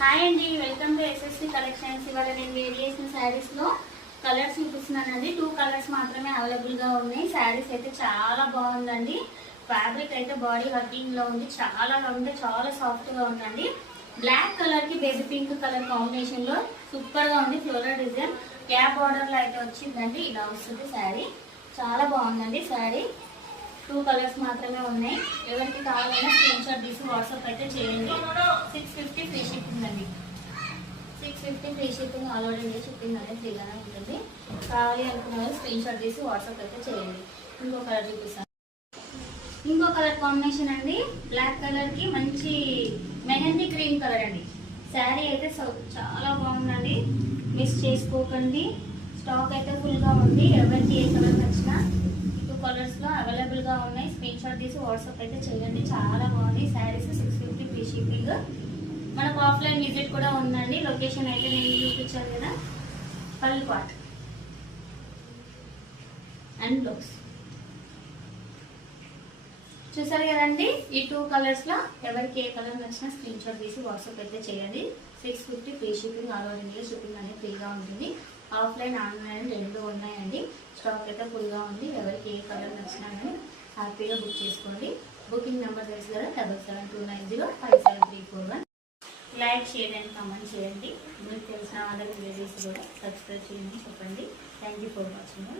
Hi అండి, welcome to SSC collections. ఇవాళ నేను వేరియేషన్ శారీస్ లో కలర్స్ చూపిస్తున్నానండి. 2 కలర్స్ మాత్రమే అవైలబుల్ గా ఉన్నాయి. శారీస్ అయితే చాలా బాగుందండి. ఫ్యాబ్రిక్ అయితే బాడీ వర్కింగ్ లో ఉంది. చాలా సాఫ్ట్ గా ఉందండి. బ్లాక్ కలర్ కి బేబీ పింక్ కలర్ కాంబినేషన్ లో సూపర్ గా ఉంది. ఫ్లోరల్ డిజైన్ క్యాప్ బార్డర్ లో అయితే వచ్చిందండి. ఇలా వస్తుంది శారీ. చాలా బాగుందండి శారీ. 2 కలర్స్ మాత్రమే ఉన్నాయి. ఎవరికి కావాలన్నా స్క్రీన్ షాట్ తీసి వాట్సాప్ అయితే చేయండి. 650 ఫ్రీ షిప్పింగ్ అండి. 650 free shipping, all over India shipping అనేది ఫ్రీగానే ఉంటుంది. కావాలి అనుకున్న వాళ్ళు స్క్రీన్ షాట్ తీసి వాట్సాప్ అయితే చేయండి. ఇంకో కలర్ చూపిస్తాను. ఇంకో కలర్ కాంబినేషన్ అండి. బ్లాక్ కలర్ కి మంచి మెహందీ క్రీమ్ కలర్ అండి. శారీ అయితే చాలా బాగుందండి. మిస్ చేసుకోకండి. స్టాక్ అయితే ఫుల్ గా ఉంది. ఎవరికి ఏ కలర్ నచ్చినా 2 కలర్స్ లో అవైలబుల్ గా ఉన్నాయి. స్క్రీన్ షాట్ తీసి వాట్సాప్ అయితే చేయండి. చాలా బాగుంది. Saris 650 free shipping. మనకు ఆఫ్లైన్ విజిట్ కూడా ఉందండి. లొకేషన్ అయితే నేను చూపించాను కదా. పల్లి పాట్ అండ్ బ్లౌజ్ చూసారు కదండి. ఈ 2 కలర్స్ లో ఎవరికి ఏ కలర్ నచ్చినా స్క్రీన్ షాట్ తీసి వాట్సాప్ అయితే చేయండి. 650 free shipping, all over India shipping అనేది ఫ్రీగా ఉంటుంది. ఆఫ్లైన్ ఆన్లైన్ 2 ఉన్నాయండి. స్టాక్ అయితే ఫుల్గా ఉంది. ఎవరికి ఏ కలర్ నచ్చినా కానీ హ్యాపీగా బుక్ చేసుకోండి. బుకింగ్ నెంబర్ తెలుసు కదా, 7729057341. లైక్, షేర్ అండ్ కామెంట్ చేయండి. మీకు తెలిసిన వాళ్ళకి రిలేటివ్స్ కూడా సబ్స్క్రైబ్ చేయండి, చెప్పండి. Thank you for watching.